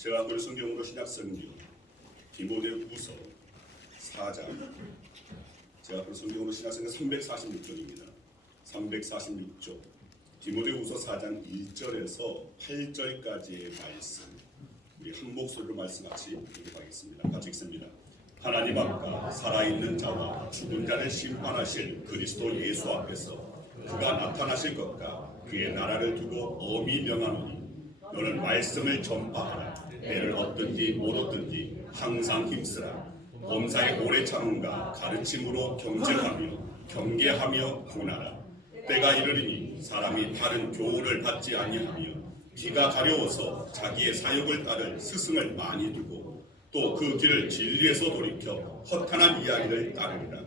제가 오늘 성경으로 신약 성경 디모데후서 4장, 제가 오늘 성경으로 신약 성경 346쪽입니다. 346쪽 디모데후서 4장 1절에서 8절까지의 말씀, 우리 한 목소리로 말씀 같이 읽어보겠습니다. 같이 읽습니다. 하나님 앞과 살아있는 자와 죽은 자를 심판하실 그리스도 예수 앞에서 그가 나타나실 것과 그의 나라를 두고 엄히 명하노니 너는 말씀을 전파하라. 때를 얻든지 못 얻든지 항상 힘쓰라. 범사의 오래 참음과 가르침으로 경쟁하며 경계하며 고나라. 때가 이르리니 사람이 다른 교훈을 받지 아니하며 귀가 가려워서 자기의 사욕을 따를 스승을 많이 두고 또 그 길을 진리에서 돌이켜 허탄한 이야기를 따르리라.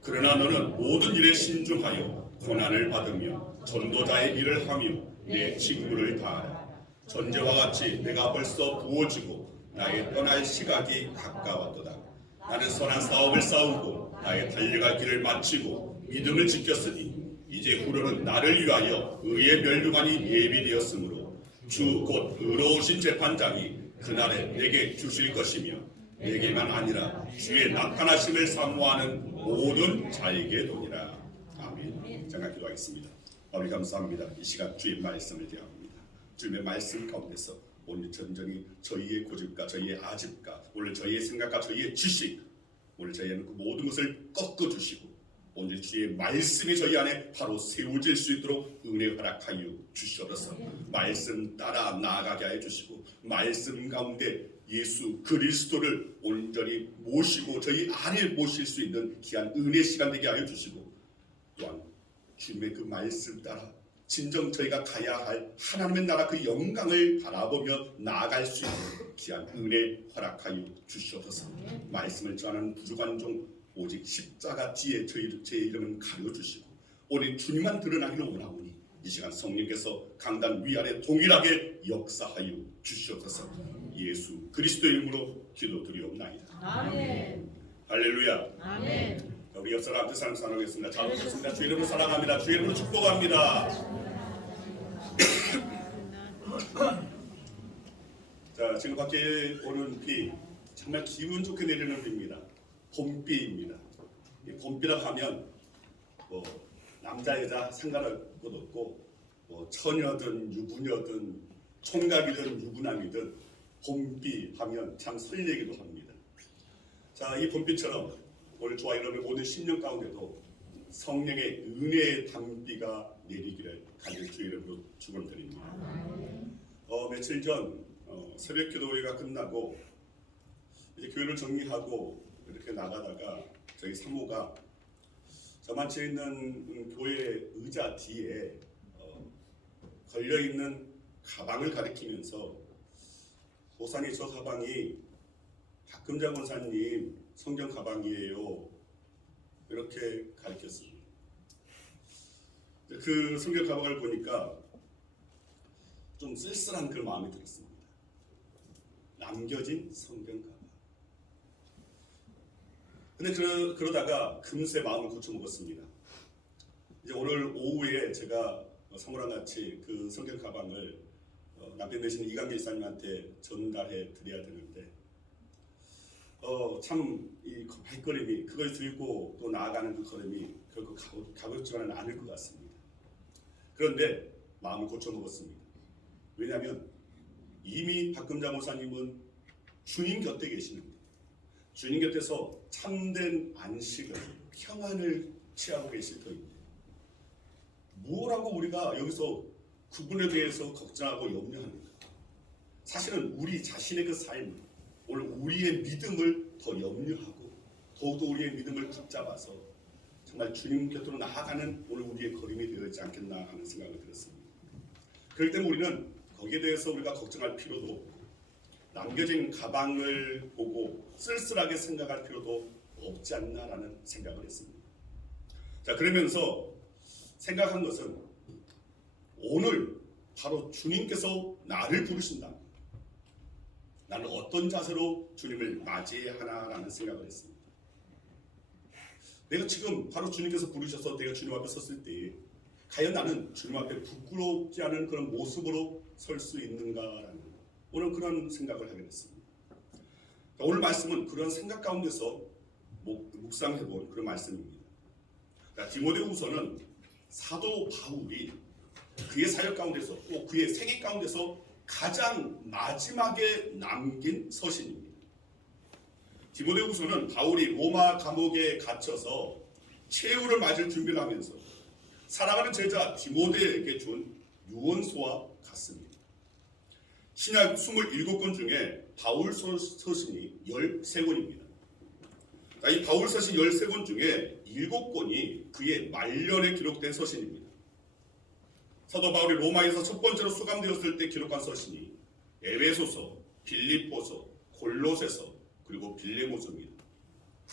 그러나 너는 모든 일에 신중하여 고난을 받으며 전도자의 일을 하며 내 직무를 다하라. 전제와 같이 내가 벌써 부어지고 나의 떠날 시각이 가까웠도다. 나는 선한 싸움을 싸우고 나의 달려갈 길을 마치고 믿음을 지켰으니 이제 후로는 나를 위하여 의의 멸류관이 예비되었으므로 주 곧 의로우신 재판장이 그날에 내게 주실 것이며 내게만 아니라 주의 나타나심을 사모하는 모든 자에게 도니라. 아멘. 제가 기도하겠습니다. 아버지 감사합니다. 이 시간 주의 말씀을 대합니다. 주님의 말씀 가운데서 오늘 전전히 저희의 고집과 저희의 아집과 오늘 저희의 생각과 저희의 지식, 오늘 저희는 그 모든 것을 꺾어주시고 오늘 주의 말씀이 저희 안에 바로 세워질 수 있도록 은혜 허락하여 주시옵소서. 말씀 따라 나아가게 하여 주시고 말씀 가운데 예수 그리스도를 온전히 모시고 저희 안에 모실 수 있는 귀한 은혜 시간 되게 하여 주시고 또한 주님의 그 말씀 따라 진정 저희가 가야 할 하나님의 나라 그 영광을 바라보며 나아갈 수 있는 귀한 은혜 허락하여 주시옵소서. 말씀을 전하는 부족한 종 오직 십자가 뒤에 제 이름은 가려주시고 오늘 주님만 드러나기를 원하오니 이 시간 성령께서 강단 위아래 동일하게 역사하여 주시옵소서. 예수 그리스도의 이름으로 기도드리옵나이다. 아멘. 할렐루야. 아멘. 우리 옆 사람 두 사람 사랑하겠습니다. 잘 오셨습니다. 주 이름으로 사랑합니다. 주 이름으로 축복합니다. 자, 지금 밖에 오는 비 정말 기분 좋게 내리는 비입니다. 봄비입니다. 봄비라고 하면 뭐 남자 여자 상관할 것 없고 뭐 처녀든 유부녀든 총각이든 유부남이든 봄비 하면 참 설레기도 합니다. 자, 이 봄비처럼 오늘 저와 여러분의 모든 신년 가운데도 성령의 은혜의 단비가 내리기를 간절히 주의 이름으로 축원드립니다. 며칠 전 새벽 기도회가 끝나고 이제 교회를 정리하고 이렇게 나가다가 저희 사모가 저만치 있는 교회 의자 뒤에 걸려있는 가방을 가리키면서 목사님 저 가방이 박금자 권사님 성경 가방이에요. 이렇게 가르쳤습니다. 그 성경 가방을 보니까 좀 쓸쓸한 그런 마음이 들었습니다. 남겨진 성경 가방. 근데 그러다가 금세 마음을 고쳐먹었습니다. 이제 오늘 오후에 제가 사모랑 같이 그 성경 가방을 남편 되시는 이강길 사님한테 전달해 드려야 되는데 참 이 발걸음이 그걸 들고 또 나아가는 그 걸음이 결코 가볍지만은 않을 것 같습니다. 그런데 마음을 고쳐먹었습니다. 왜냐하면 이미 박금자 목사님은 주님 곁에 계시는 주님 곁에서 참된 안식을 평안을 취하고 계실 터입니다. 뭐라고 우리가 여기서 그분에 대해서 걱정하고 염려합니까? 사실은 우리 자신의 그 삶, 오늘 우리의 믿음을 더 염려하고 더욱더 우리의 믿음을 붙잡아서 정말 주님 곁으로 나아가는 오늘 우리의 걸음이 되어있지 않겠나 하는 생각을 들었습니다. 그렇기 때문에 우리는 거기에 대해서 우리가 걱정할 필요도 없고 남겨진 가방을 보고 쓸쓸하게 생각할 필요도 없지 않나라는 생각을 했습니다. 자, 그러면서 생각한 것은 오늘 바로 주님께서 나를 부르신다. 나는 어떤 자세로 주님을 맞이해야 하나라는 생각을 했습니다. 내가 지금 바로 주님께서 부르셔서 내가 주님 앞에 섰을 때 과연 나는 주님 앞에 부끄럽지 않은 그런 모습으로 설 수 있는가라는 오늘 그런 생각을 하게 됐습니다. 오늘 말씀은 그런 생각 가운데서 묵상해본 그런 말씀입니다. 디모데후서는 사도 바울이 그의 사역 가운데서 또 그의 생애 가운데서 가장 마지막에 남긴 서신입니다. 디모데후서는 바울이 로마 감옥에 갇혀서 최후를 맞을 준비를 하면서 사랑하는 제자 디모데에게 준 유언서와 같습니다. 신약 27권 중에 바울 서신이 13권입니다. 이 바울 서신 13권 중에 7권이 그의 말년에 기록된 서신입니다. 사도 바울이 로마에서 첫 번째로 수감되었을 때 기록한 서신이 에베소서, 빌립보서, 골로새서, 그리고 빌레모서입니다.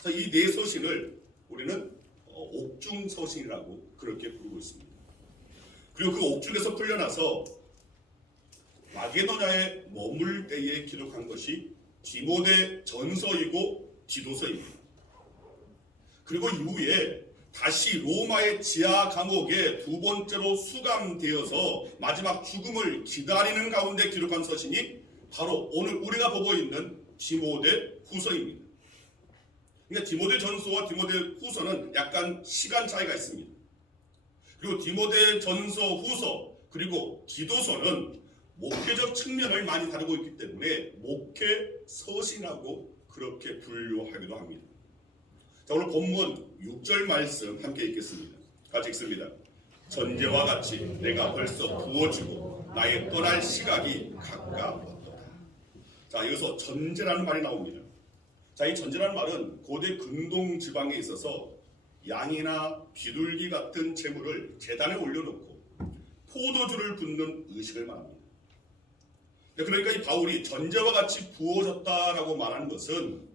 이 네 서신을 우리는 옥중 서신이라고 그렇게 부르고 있습니다. 그리고 그 옥중에서 풀려나서 마게도냐에 머물 때에 기록한 것이 디모데 전서이고 디도서입니다. 그리고 이후에 다시 로마의 지하 감옥에 두 번째로 수감되어서 마지막 죽음을 기다리는 가운데 기록한 서신이 바로 오늘 우리가 보고 있는 디모데 후서입니다. 그러니까 디모데 전서와 디모데 후서는 약간 시간 차이가 있습니다. 그리고 디모데 전서, 후서, 그리고 디도서는 목회적 측면을 많이 다루고 있기 때문에 목회 서신이라고 그렇게 분류하기도 합니다. 자, 오늘 본문 6절 말씀 함께 읽겠습니다. 같이 읽습니다. 전제와 같이 내가 벌써 부어지고 나의 떠날 시각이 가까웠도다. 자, 여기서 전제라는 말이 나옵니다. 자, 이 전제라는 말은 고대 근동 지방에 있어서 양이나 비둘기 같은 제물을 제단에 올려놓고 포도주를 붓는 의식을 말합니다. 그러니까 이 바울이 전제와 같이 부어졌다라고 말하는 것은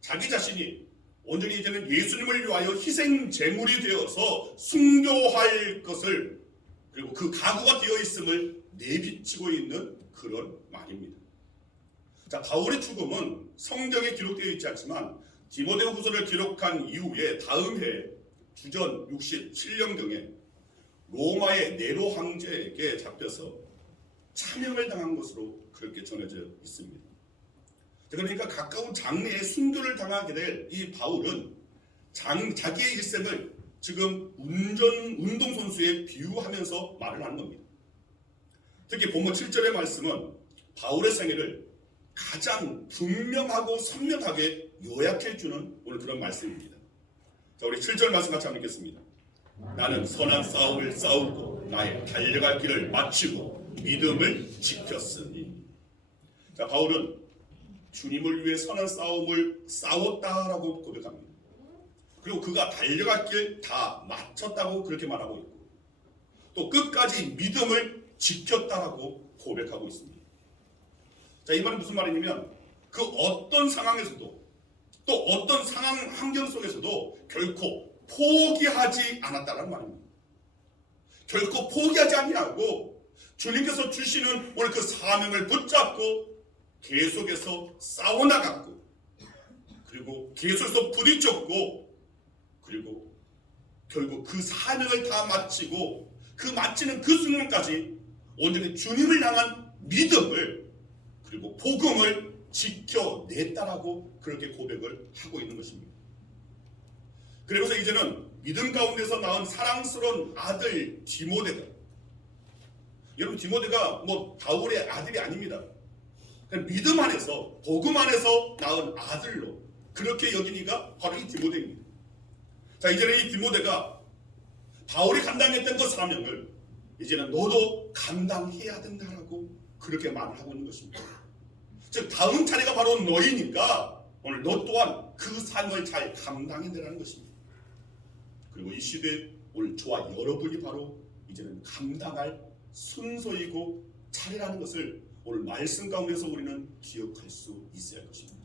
자기 자신이 온전히 이제는 예수님을 위하여 희생 제물이 되어서 순교할 것을, 그리고 그 각오가 되어 있음을 내비치고 있는 그런 말입니다. 자, 바울의 죽음은 성경에 기록되어 있지 않지만 디모데후서를 기록한 이후에 다음 해 주전 67년경에 로마의 네로 황제에게 잡혀서 참형을 당한 것으로 그렇게 전해져 있습니다. 그러니까 가까운 장래에 순교를 당하게 될 이 바울은 자기의 일생을 지금 운동선수에 비유하면서 말을 하는 겁니다. 특히 본문 7절의 말씀은 바울의 생애를 가장 분명하고 선명하게 요약해주는 오늘 그런 말씀입니다. 자, 우리 7절 말씀 같이 한번 읽겠습니다. 나는 선한 싸움을 싸우고 나의 달려갈 길을 마치고 믿음을 지켰으니. 자, 바울은 주님을 위해 선한 싸움을 싸웠다라고 고백합니다. 그리고 그가 달려갈 길 다 마쳤다고 그렇게 말하고 있고, 또 끝까지 믿음을 지켰다라고 고백하고 있습니다. 자, 이 말은 무슨 말이냐면 그 어떤 상황에서도 또 어떤 상황 환경 속에서도 결코 포기하지 않았다는 말입니다. 결코 포기하지 아니하고 주님께서 주시는 오늘 그 사명을 붙잡고 계속해서 싸워나갔고, 그리고 계속해서 부딪혔고, 그리고 결국 그 사명을 다 마치고 그 마치는 그 순간까지 온전히 주님을 향한 믿음을, 그리고 복음을 지켜냈다라고 그렇게 고백을 하고 있는 것입니다. 그래서 이제는 믿음 가운데서 낳은 사랑스러운 아들 디모데가, 여러분 디모데가 바울의 아들이 아닙니다. 그냥 믿음 안에서 복음 안에서 낳은 아들로 그렇게 여기니까 바로 이 디모데입니다. 자, 이제는 이 디모데가 바울이 감당했던 그 사명을 이제는 너도 감당해야 된다라고 그렇게 말을 하고 있는 것입니다. 즉 다음 차례가 바로 너희니까 오늘 너 또한 그 삶을 잘 감당해내라는 것입니다. 그리고 이 시대에 오늘 저와 여러분이 바로 이제는 감당할 순서이고 차례라는 것을 오늘 말씀 가운데서 우리는 기억할 수 있어야 할 것입니다.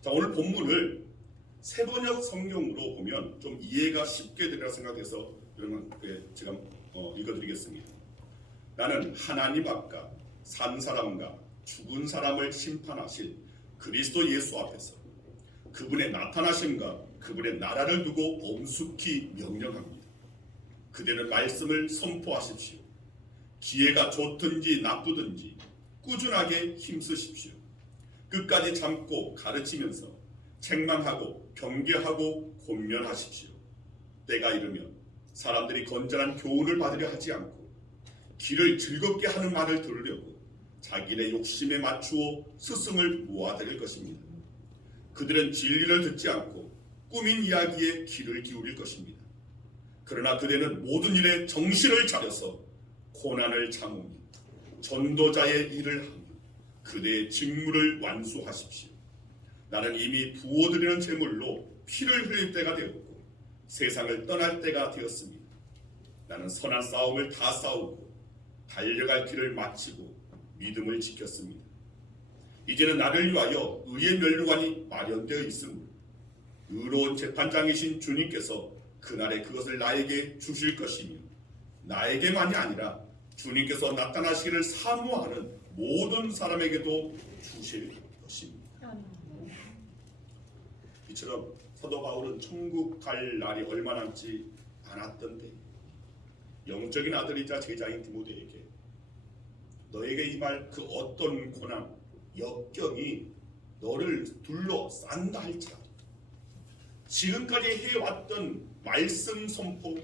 자, 오늘 본문을 세번역 성경으로 보면 좀 이해가 쉽게 되리라 생각해서 여러분 제가 읽어드리겠습니다. 나는 하나님 앞과 산 사람과 죽은 사람을 심판하실 그리스도 예수 앞에서 그분의 나타나심과 그분의 나라를 두고 엄숙히 명령합니다. 그대는 말씀을 선포하십시오. 기회가 좋든지 나쁘든지 꾸준하게 힘쓰십시오. 끝까지 참고 가르치면서 책망하고 경계하고 권면하십시오. 때가 이르면 사람들이 건전한 교훈을 받으려 하지 않고 길을 즐겁게 하는 말을 들으려고 자기네 욕심에 맞추어 스승을 모아들일 것입니다. 그들은 진리를 듣지 않고 꾸민 이야기에 귀를 기울일 것입니다. 그러나 그대는 모든 일에 정신을 차려서 고난을 참으며 전도자의 일을 하며 그대의 직무를 완수하십시오. 나는 이미 부어드리는 제물로 피를 흘릴 때가 되었고 세상을 떠날 때가 되었습니다. 나는 선한 싸움을 다 싸우고 달려갈 길을 마치고 믿음을 지켰습니다. 이제는 나를 위하여 의의 면류관이 마련되어 있으므로 의로운 재판장이신 주님께서 그날에 그것을 나에게 주실 것이며 나에게만이 아니라 주님께서 나타나시기를 사모하는 모든 사람에게도 주실 것입니다. 이처럼 사도 바울은 천국 갈 날이 얼마 남지 않았던데 영적인 아들이자 제자인 디모데에게 너에게 임할 그 어떤 고난, 역경이 너를 둘러싼다 할지라도 지금까지 해왔던 말씀 선포,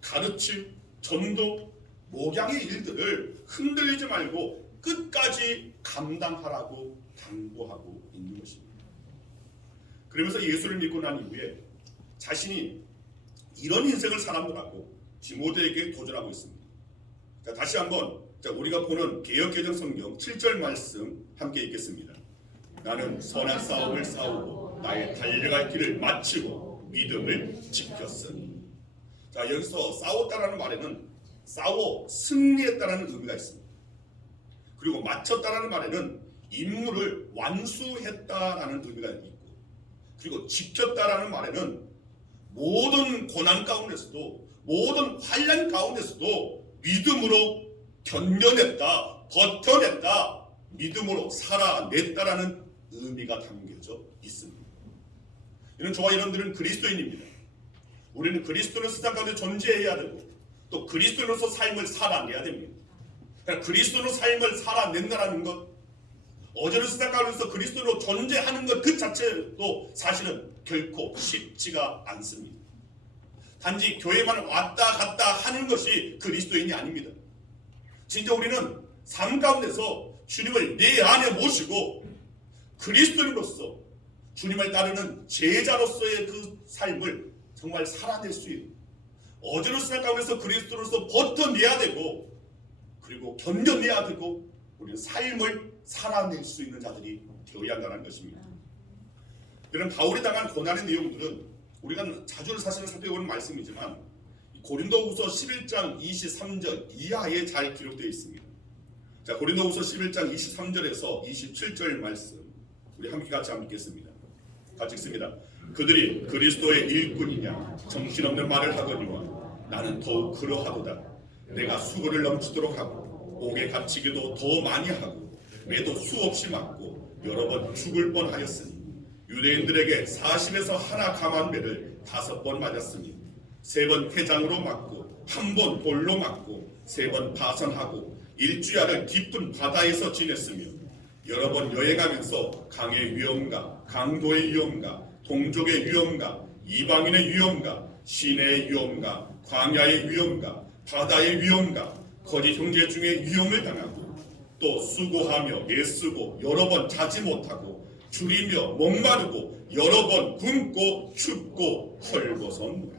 가르침, 전도, 목양의 일들을 흔들리지 말고 끝까지 감당하라고 당부하고 있는 것입니다. 그러면서 예수를 믿고 난 이후에 자신이 이런 인생을 살아보라고 디모데에게 도전하고 있습니다. 자, 다시 한번 우리가 보는 개역개정 성경 7절 말씀 함께 읽겠습니다. 나는 선한 싸움을 싸우고 나의 달려갈 길을 마치고 믿음을 지켰으니. 자, 여기서 싸웠다라는 말에는 싸워 승리했다라는 의미가 있습니다. 그리고 마쳤다라는 말에는 임무를 완수했다라는 의미가 있고, 그리고 지켰다라는 말에는 모든 고난 가운데서도 모든 환난 가운데서도 믿음으로 견뎌냈다, 버텨냈다, 믿음으로 살아냈다라는 의미가 담겨져 있습니다. 이런 저와 여러분들은 그리스도인입니다. 우리는 그리스도는 세상 가운데 존재해야 되고 또 그리스도로서 삶을 살아내야 됩니다. 그러니까 그리스도로 삶을 살아낸다는 것, 어제는 세상 가운데서 그리스도로 존재하는 것 그 자체도 사실은 결코 쉽지가 않습니다. 단지 교회만 왔다 갔다 하는 것이 그리스도인이 아닙니다. 진짜 우리는 삶 가운데서 주님을 내 안에 모시고 그리스도인으로서 주님을 따르는 제자로서의 그 삶을 정말 살아낼 수 있는, 어제로 세상 가운데서 그리스도로서 버텨내야 되고 그리고 견뎌내야 되고 우리는 삶을 살아낼 수 있는 자들이 되어야 한다는 것입니다. 이런 바울이 당한 고난의 내용들은 우리가 자주 사실은 살펴보는 말씀이지만 고린도후서 11장 23절 이하에 잘 기록되어 있습니다. 자, 고린도후서 11장 23절에서 27절 말씀 우리 함께 같이 한번 읽겠습니다. 같이 읽습니다. 그들이 그리스도의 일꾼이냐 정신없는 말을 하거니와 나는 더욱 그러하도다. 내가 수고를 넘치도록 하고 옥에 갇히기도 더 많이 하고 매도 수없이 맞고 여러 번 죽을 뻔하였으니 유대인들에게 40에서 하나 감한 배를 5번 맞았으니 3번 회장으로 맞고 1번 돌로 맞고 3번 파선하고 일주야를 깊은 바다에서 지냈으며 여러 번 여행하면서 강의 위험과 강도의 위험과 동족의 위험과 이방인의 위험과 시내의 위험과 광야의 위험과 바다의 위험과 거짓 형제 중에 위험을 당하고 또 수고하며 애쓰고 여러 번 자지 못하고 줄이며 목마르고 여러 번 굶고 춥고 헐벗었노라.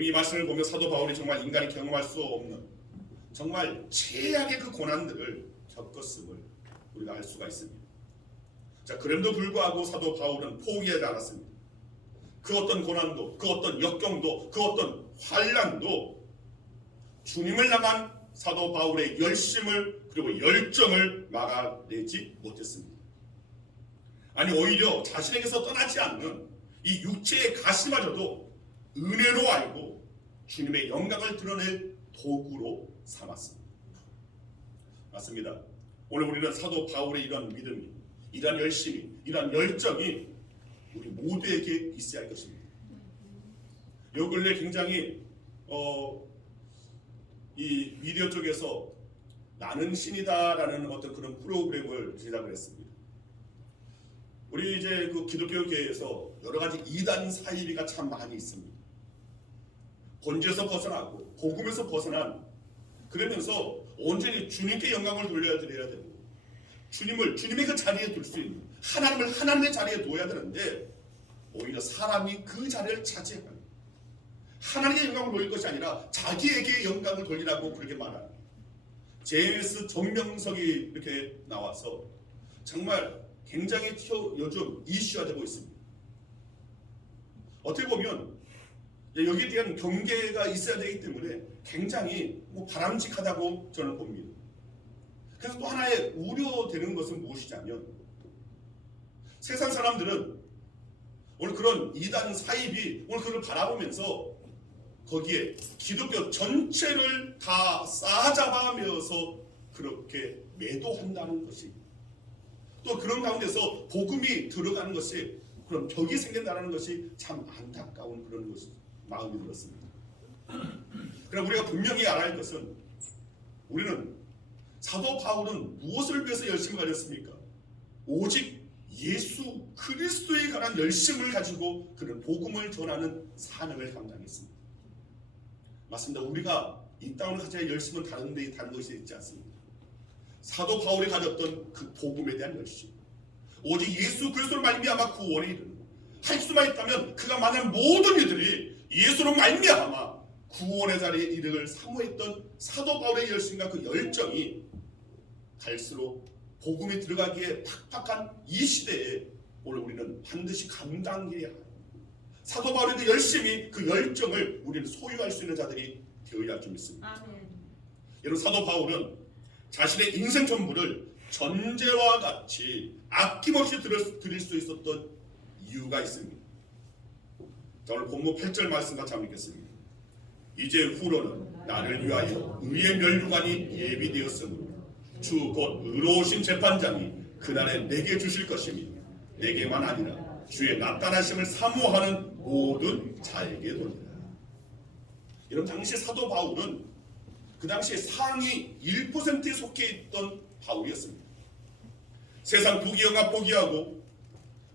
이 말씀을 보면 사도 바울이 정말 인간이 경험할 수 없는 정말 최악의 그 고난들을 겪었음을 우리가 알 수가 있습니다. 자, 그럼에도 불구하고 사도 바울은 포기하지 않았습니다. 그 어떤 고난도, 그 어떤 역경도, 그 어떤 환난도 주님을 향한 사도 바울의 열심을 그리고 열정을 막아내지 못했습니다. 아니, 오히려 자신에게서 떠나지 않는 이 육체의 가시마저도 은혜로 알고 주님의 영광을 드러낼 도구로 삼았습니다. 맞습니다. 오늘 우리는 사도 바울의 이런 믿음이, 이런 열심이, 이런 열정이 우리 모두에게 있어야 할 것입니다. 요 근래 굉장히 이 미디어 쪽에서 나는 신이다라는 어떤 그런 프로그램을 제작을 했습니다. 우리 이제 그 기독교계에서 여러 가지 이단 사이비가 참 많이 있습니다. 본질에서 벗어나고 복음에서 벗어난, 그러면서 온전히 주님께 영광을 돌려드려야 되고 주님의 그 자리에 둘 수 있는, 하나님을 하나님의 자리에 둬야 되는데 오히려 사람이 그 자리를 차지하는, 하나님의 영광을 돌릴 것이 아니라 자기에게 영광을 돌리라고 그렇게 말하는 제임스 정명석이 이렇게 나와서 정말 굉장히 요즘 이슈화되고 있습니다. 어떻게 보면 여기에 대한 경계가 있어야 되기 때문에 굉장히 바람직하다고 저는 봅니다. 그래서 또 하나의 우려되는 것은 무엇이냐면, 세상 사람들은 오늘 그런 이단 사입이 오늘 그걸 바라보면서 거기에 기독교 전체를 다 싸잡아면서 그렇게 매도한다는 것이, 또 그런 가운데서 복음이 들어가는 것이 그런 벽이 생긴다는 것이 참 안타까운 그런 것이 마음이 들었습니다. 그러나 우리가 분명히 알아야 할 것은, 우리는 사도 바울은 무엇을 위해서 열심을 가졌습니까? 오직 예수 그리스도에 관한 열심을 가지고 그런 복음을 전하는 사명을 감당했습니다. 맞습니다. 우리가 이 땅을 가져야 열심은 다른 것이 있지 않습니다. 사도 바울이 가졌던 그 복음에 대한 열심, 오직 예수 그리스도를 말미암아 구원에 이르는, 할 수만 있다면 그가 만난 모든 이들이 예수로 말미암아 구원의 자리에 이르기를 사모했던 사도 바울의 열심과 그 열정이 갈수록 복음에 들어가기에 팍팍한 이 시대에 오늘 우리는 반드시 감당해야 합니다. 사도 바울의 그 열심이, 그 열정을 우리는 소유할 수 있는 자들이 되어야 할 줄 믿습니다. 아멘. 여러분, 사도 바울은 자신의 인생 전부를 전제와 같이 아낌없이 드릴 수 있었던 이유가 있습니다. 자, 오늘 본문 8절 말씀 같이 한번 읽겠습니다. 이제 후로는 나를 위하여 의의 면류관이 예비되었으므로 주 곧 의로우신 재판장이 그날에 내게 주실 것이니 내게만 아니라 주의 나타나심을 사모하는 모든 자에게 돌리라. 이런 당시 사도 바울은 그 당시에 상위 1%에 속해 있던 바울이었습니다. 세상 부귀영화 포기하고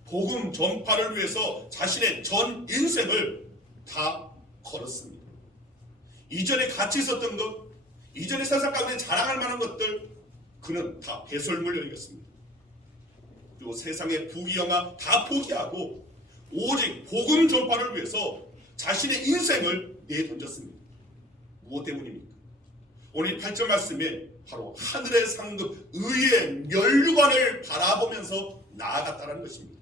복음 전파를 위해서 자신의 전 인생을 다 걸었습니다. 이전에 같이 있었던 것, 이전에 세상 가운데 자랑할 만한 것들, 그는 다 배설물 여겼습니다. 그리고 세상의 부귀영화 다 포기하고 오직 복음 전파를 위해서 자신의 인생을 내던졌습니다. 무엇 때문입니까? 오늘 8절 말씀에 바로 하늘의 상급 의의 면류관을 바라보면서 나아갔다는 것입니다.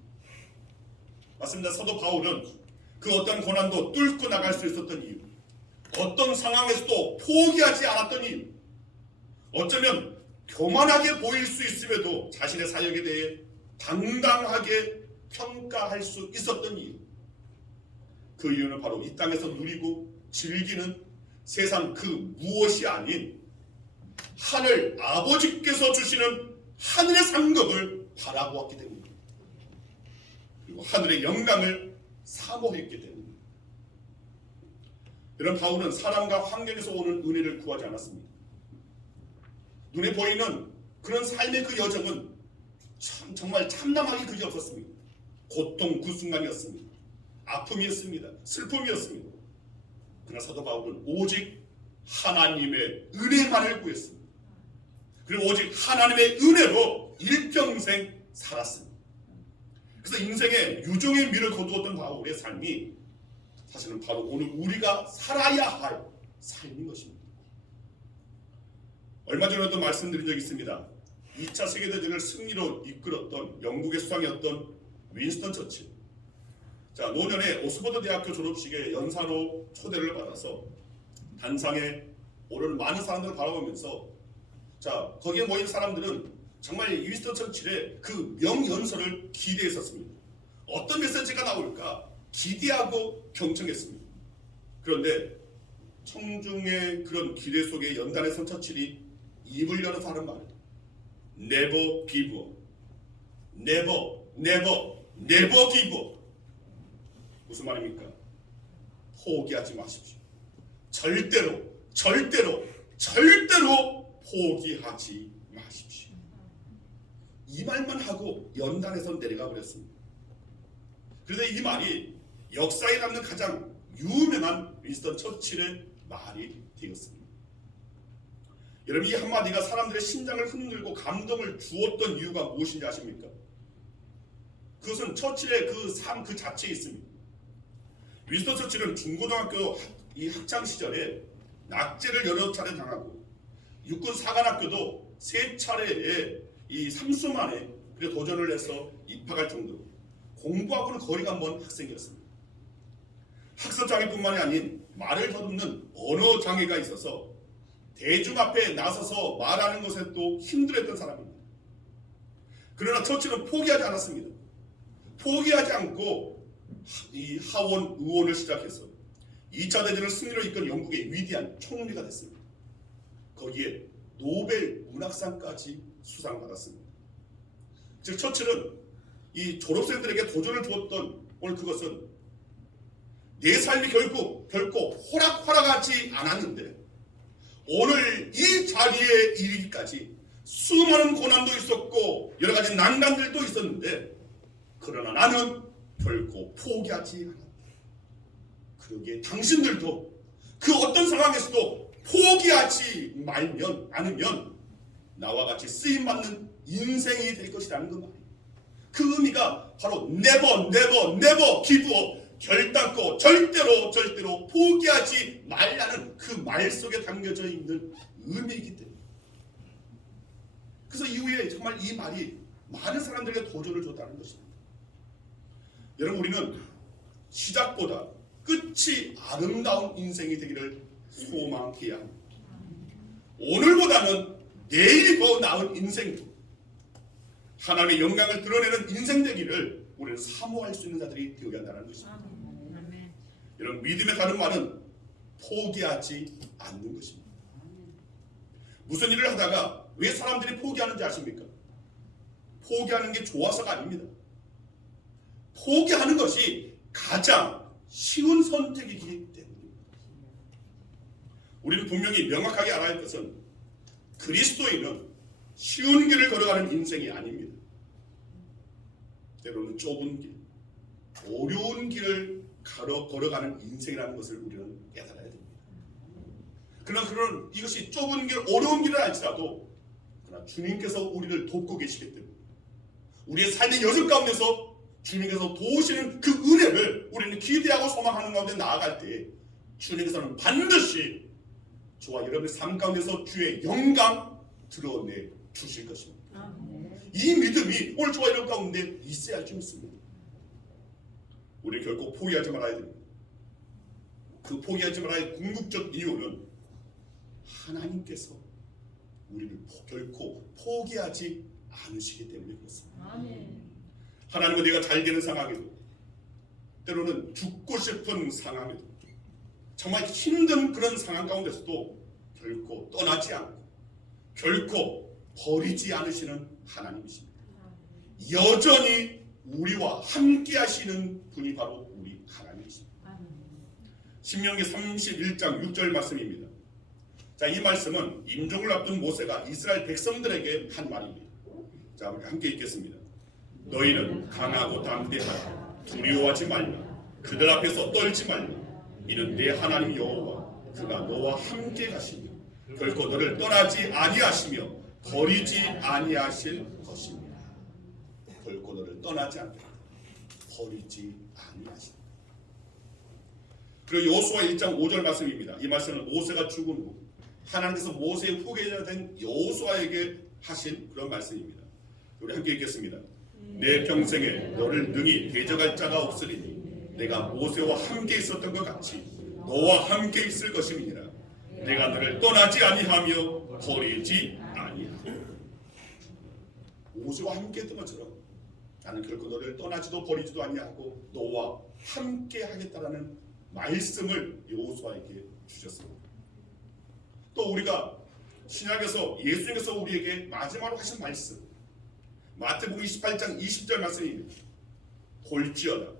맞습니다. 사도 바울은 그 어떤 고난도 뚫고 나갈 수 있었던 이유, 어떤 상황에서도 포기하지 않았던 이유, 어쩌면 교만하게 보일 수 있음에도 자신의 사역에 대해 당당하게 평가할 수 있었던 이유, 그 이유는 바로 이 땅에서 누리고 즐기는 세상 그 무엇이 아닌 하늘 아버지께서 주시는 하늘의 상급을 바라보았기 때문입니다. 그리고 하늘의 영광을 사모했기 때문입니다. 이런 바울은 사람과 환경에서 오는 은혜를 구하지 않았습니다. 눈에 보이는 그런 삶의 그 여정은 정말 참담하기 그지 없었습니다. 고통 그 순간이었습니다. 아픔이었습니다. 슬픔이었습니다. 그러나 사도 바울은 오직 하나님의 은혜만을 구했습니다. 그리고 오직 하나님의 은혜로 일평생 살았습니다. 그래서 인생의 유종의 미를 거두었던 바울의 삶이 사실은 바로 오늘 우리가 살아야 할 삶인 것입니다. 얼마 전에도 말씀드린 적이 있습니다. 2차 세계대전을 승리로 이끌었던 영국의 수상이었던 윈스턴 처칠. 자, 노년에 옥스퍼드 대학교 졸업식에 연사로 초대를 받아서 단상에 오르는 많은 사람들을 바라보면서, 자, 거기에 모인 사람들은 정말 윈스턴 처칠의 그 명연설을 기대했었습니다. 어떤 메시지가 나올까 기대하고 경청했습니다. 그런데 청중의 그런 기대 속에 연단의 선 처칠이 입을 열어서 하는 말, Never give up. Never, never, never give up. 무슨 말입니까? 포기하지 마십시오. 절대로, 절대로, 절대로 포기하지 마십시오. 이 말만 하고 연단에서 내려가 버렸습니다. 그런데 이 말이 역사에 남는 가장 유명한 윈스턴 처칠의 말이 되었습니다. 여러분, 이 한마디가 사람들의 심장을 흔들고 감동을 주었던 이유가 무엇인지 아십니까? 그것은 처칠의 그 삶 그 자체에 있습니다. 윈스턴 처칠은 중고등학교 이 학창 시절에 낙제를 여러 차례 당하고 육군 사관학교도 3차례에 이 3수 만에 도전을 해서 입학할 정도로 공부하고는 거리가 먼 학생이었습니다. 학습 장애뿐만이 아닌 말을 더듬는 언어 장애가 있어서 대중 앞에 나서서 말하는 것에 또 힘들었던 사람입니다. 그러나 처칠은 포기하지 않았습니다. 포기하지 않고 이 하원 의원을 시작해서 2차 대전을 승리로 이끈 영국의 위대한 총리가 됐습니다. 거기에 노벨 문학상까지 수상받았습니다. 즉 처칠은 이 졸업생들에게 도전을 주었던 오늘 그것은 내 삶이 결코 호락호락하지 않았는데 오늘 이 자리에 이르기까지 수많은 고난도 있었고 여러 가지 난관들도 있었는데 그러나 나는 결코 포기하지 않았다. 그러기에 당신들도 그 어떤 상황에서도 포기하지 않으면 나와 같이 쓰임받는 인생이 될 것이라는 그 말이에요. 그 의미가 바로 never give up, 결단코 절대로 포기하지 말라는 그 말 속에 담겨져 있는 의미이기 때문에 그래서 이후에 정말 이 말이 많은 사람들에게 도전을 줬다는 것입니다. 여러분, 우리는 시작보다 끝이 아름다운 인생이 되기를 소망해야 합니다. 오늘보다는 내일이 더 나은 인생, 하나님의 영광을 드러내는 인생 되기를 우리는 사모할 수 있는 자들이 되어야 한다는 것입니다. 여러분, 믿음의 다른 말은 포기하지 않는 것입니다. 무슨 일을 하다가 왜 사람들이 포기하는지 아십니까? 포기하는 게 좋아서가 아닙니다. 포기하는 것이 가장 쉬운 선택이기 때문입니다. 우리는 분명히 명확하게 알아야 할 것은 그리스도인은 쉬운 길을 걸어가는 인생이 아닙니다. 때로는 좁은 길, 어려운 길을 걸어가는 인생이라는 것을 우리는 깨달아야 됩니다. 그러나 이것이 좁은 길, 어려운 길은 알지라도 그러나 주님께서 우리를 돕고 계시기 때문에 우리의 삶의 여정 가운데서 주님께서 도우시는 그 은혜를 우리는 기대하고 소망하는 가운데 나아갈 때 주님께서는 반드시 저와 여러분의 삶 가운데서 주의 영광 드러내 주실 것입니다. 이 믿음이 오늘 저와 여러분 가운데 있어야 할 줄 믿습니다. 우리 결코 포기하지 말아야 됩니다. 그 포기하지 말아야 할 궁극적 이유는 하나님께서 우리를 결코 포기하지 않으시기 때문에 그렇습니다. 하나님은 내가 잘 되는 상황에도 때로는 죽고 싶은 상황에도 정말 힘든 그런 상황 가운데서도 결코 떠나지 않고 결코 버리지 않으시는 하나님이십니다. 여전히 우리와 함께 하시는 분이 바로 우리 하나님이십니다. 신명기 31장 6절 말씀입니다. 자, 이 말씀은 임종을 앞둔 모세가 이스라엘 백성들에게 한 말입니다. 자, 우리 함께 읽겠습니다. 너희는 강하고 담대하라. 두려워하지 말라. 그들 앞에서 떨지 말라. 이는 내 하나님 여호와 그가 너와 함께 가시며 결코 너를 떠나지 아니하시며 버리지 아니하실 것입니다. 결코 너를 떠나지 않겠다. 버리지 아니하신다. 그리고 여호수아 1장 5절 말씀입니다. 이 말씀은 모세가 죽은 후 하나님께서 모세의 후계자 된 여호수아에게 하신 그런 말씀입니다. 우리 함께 읽겠습니다. 내 평생에 너를 능히 대적할 자가 없으리니 내가 모세와 함께 있었던 것 같이 너와 함께 있을 것임이니라. 내가 너를 떠나지 아니하며 버리지 아니하리라. 모세와 함께 했던 것처럼 나는 결코 너를 떠나지도 버리지도 아니하고 너와 함께 하겠다라는 말씀을 여호수아에게 주셨습니다. 또 우리가 신약에서 예수님께서 우리에게 마지막으로 하신 말씀 마태복음 28장 20절 말씀입니다. 볼지어다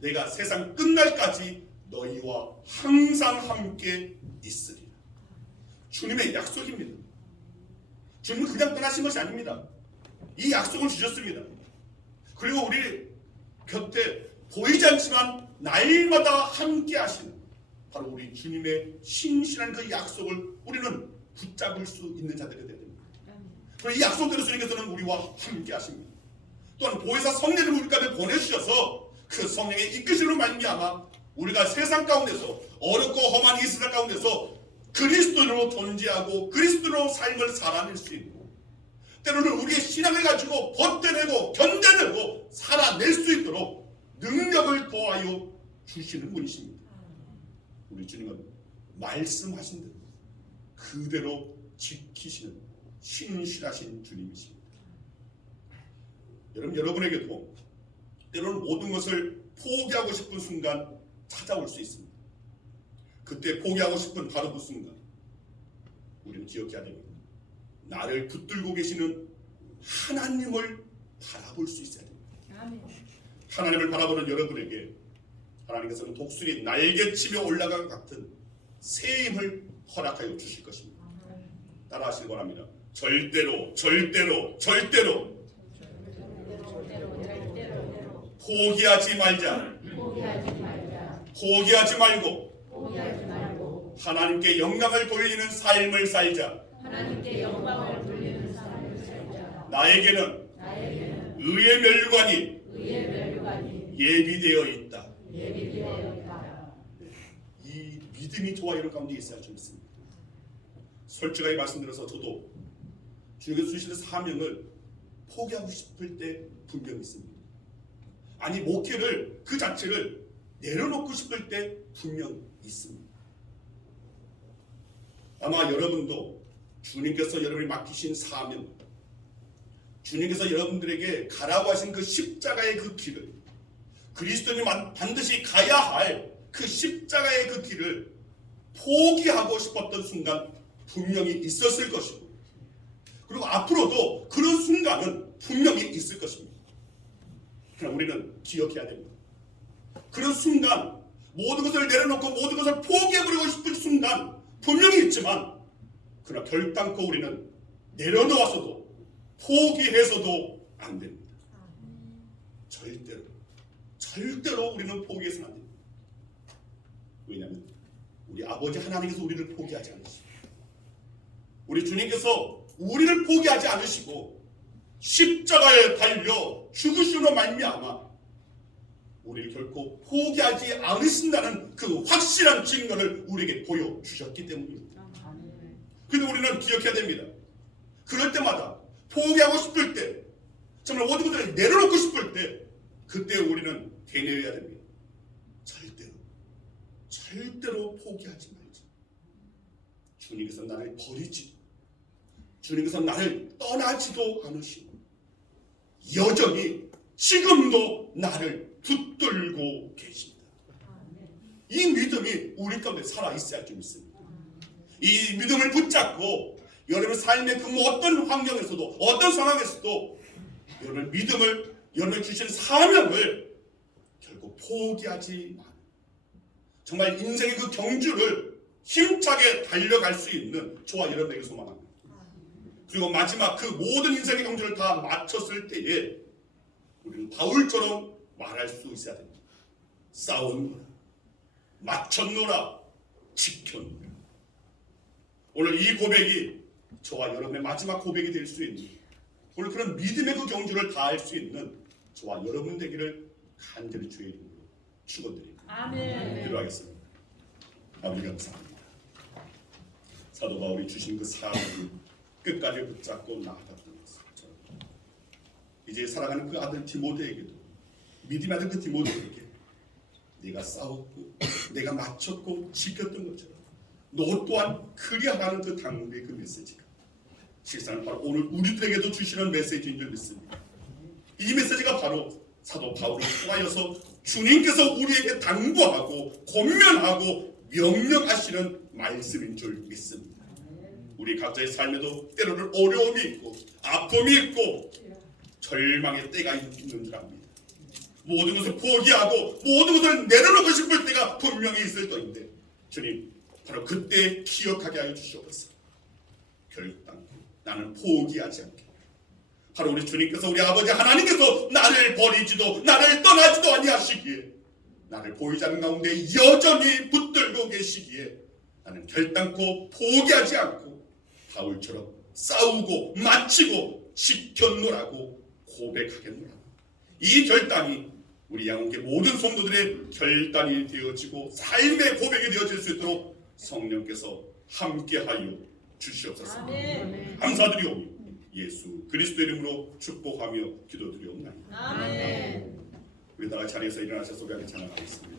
내가 세상 끝날까지 너희와 항상 함께 있으리라. 주님의 약속입니다. 주님은 그냥 떠나신 것이 아닙니다. 이 약속을 주셨습니다. 그리고 우리 곁에 보이지 않지만 날마다 함께 하시는 바로 우리 주님의 신실한 그 약속을 우리는 붙잡을 수 있는 자들이 되어야 됩니다. 그리고 이 약속대로 주님께서는 우리와 함께 하십니다. 또한 보혜사 성령을 우리 가운데 보내주셔서 그 성령의 이끄심으로 말미암아 우리가 세상 가운데서 어렵고 험한 이 세상 가운데서 그리스도로 존재하고 그리스도로 삶을 살아낼 수 있고 때로는 우리의 신앙을 가지고 버텨내고 견뎌내고 살아낼 수 있도록 능력을 더하여 주시는 분이십니다. 우리 주님은 말씀하신 대로 그대로 지키시는 신실하신 주님이십니다. 여러분에게도 때로는 모든 것을 포기하고 싶은 순간 찾아올 수 있습니다. 그때 포기하고 싶은 바로 그 순간 우리는 기억해야 됩니다. 나를 붙들고 계시는 하나님을 바라볼 수 있어야 됩니다. 하나님을 바라보는 여러분에게 하나님께서는 독수리 날개치며 올라간 같은 새 힘을 허락하여 주실 것입니다. 따라하시기 바랍니다. 절대로 포기하지 말자. 포기하지 말고 하나님께 영광을 돌리는 삶을 살자. 나에게는 의의 면류관이 예비되어 있다. 이 믿음이 저와 여러분 가운데 있어야 좀 있습니다. 솔직하게 말씀드려서 저도 주님께서 주시는 사명을 포기하고 싶을 때 분명히 있습니다. 아니 목회를 그 자체를 내려놓고 싶을 때 분명 있습니다. 아마 여러분도 주님께서 여러분이 맡기신 사명, 주님께서 여러분들에게 가라고 하신 그 십자가의 그 길을, 그리스도님이 반드시 가야 할 그 십자가의 그 길을 포기하고 싶었던 순간 분명히 있었을 것이고, 그리고 앞으로도 그런 순간은 분명히 있을 것입니다. 그러나 우리는 기억해야 됩니다. 그런 순간, 모든 것을 내려놓고 모든 것을 포기해버리고 싶은 순간 분명히 있지만, 그러나 결단코 우리는 내려놓아서도 포기해서도 안 됩니다. 절대로 우리는 포기해서는 안 됩니다. 왜냐하면 우리 아버지 하나님께서 우리를 포기하지 않으시고, 우리 주님께서 우리를 포기하지 않으시고 십자가에 달려 죽으심으로 말미암아 우리를 결코 포기하지 않으신다는 그 확실한 증거를 우리에게 보여주셨기 때문입니다. 그런데 우리는 기억해야 됩니다. 그럴 때마다 포기하고 싶을 때, 정말 모든 것들을 내려놓고 싶을 때, 그때 우리는 되뇌어야 됩니다. 절대로 포기하지 말자. 주님께서 나를 버리지, 주님께서 나를 떠나지도 않으시고 여전히 지금도 나를 붙들고 계십니다. 이 믿음이 우리 가운데 살아있어야 좀 있습니다. 이 믿음을 붙잡고 여러분 삶의 그 어떤 환경에서도 어떤 상황에서도 여러분 믿음을, 여러분 주신 사명을 결국 포기하지 마. 정말 인생의 그 경주를 힘차게 달려갈 수 있는 저와 여러분에게 소망합니다. 그리고 마지막 그 모든 인생의 경주를 다 마쳤을 때에 우리는 바울처럼 말할 수 있어야 됩니다. 싸웠노라, 마쳤노라, 지켰노라. 오늘 이 고백이 저와 여러분의 마지막 고백이 될 수 있는, 오늘 그런 믿음의 그 경주를 다할 수 있는 저와 여러분 되기를 간절히 주의 이름으로 축원드립니다. 아멘. 기도하겠습니다. 아버지 감사합니다. 사도 바울이 주신 그 사명을 끝까지 붙잡고 나아갔던 것처럼 이제 살아가는 그 아들 디모데에게도, 믿음의 아들 그 디모데에게 내가 싸웠고 내가 마쳤고 지켰던 것처럼 너 또한 그리하라는 그 당부의 그 메시지가 실상 바로 오늘 우리들에게도 주시는 메시지인 줄 믿습니다. 이 메시지가 바로 사도 바울을 통하여서 주님께서 우리에게 당부하고 권면하고 명령하시는 말씀인 줄 믿습니다. 우리 각자의 삶에도 때로는 어려움이 있고 아픔이 있고 절망의 때가 있는 줄 압니다. 모든 것을 포기하고 모든 것을 내려놓고 싶을 때가 분명히 있을 터인데, 주님 바로 그때 기억하게 하여 주시옵소서. 결단코 나는 포기하지 않겠다. 바로 우리 주님께서, 우리 아버지 하나님께서 나를 버리지도 나를 떠나지도 아니하시기에, 나를 보이자는 가운데 여전히 붙들고 계시기에 나는 결단코 포기하지 않고 바울처럼 싸우고 마치고 지켰노라고 고백하겠노라. 이 결단이 우리 양홍교 모든 성도들의 결단이 되어지고 삶의 고백이 되어질 수 있도록 성령께서 함께하여 주시옵소서. 아멘. 감사드리오니 예수 그리스도 이름으로 축복하며 기도드리옵나이다. 아멘. 우리 다 같이 자리에서 일어나셔서 우리 함께 찬양하겠습니다.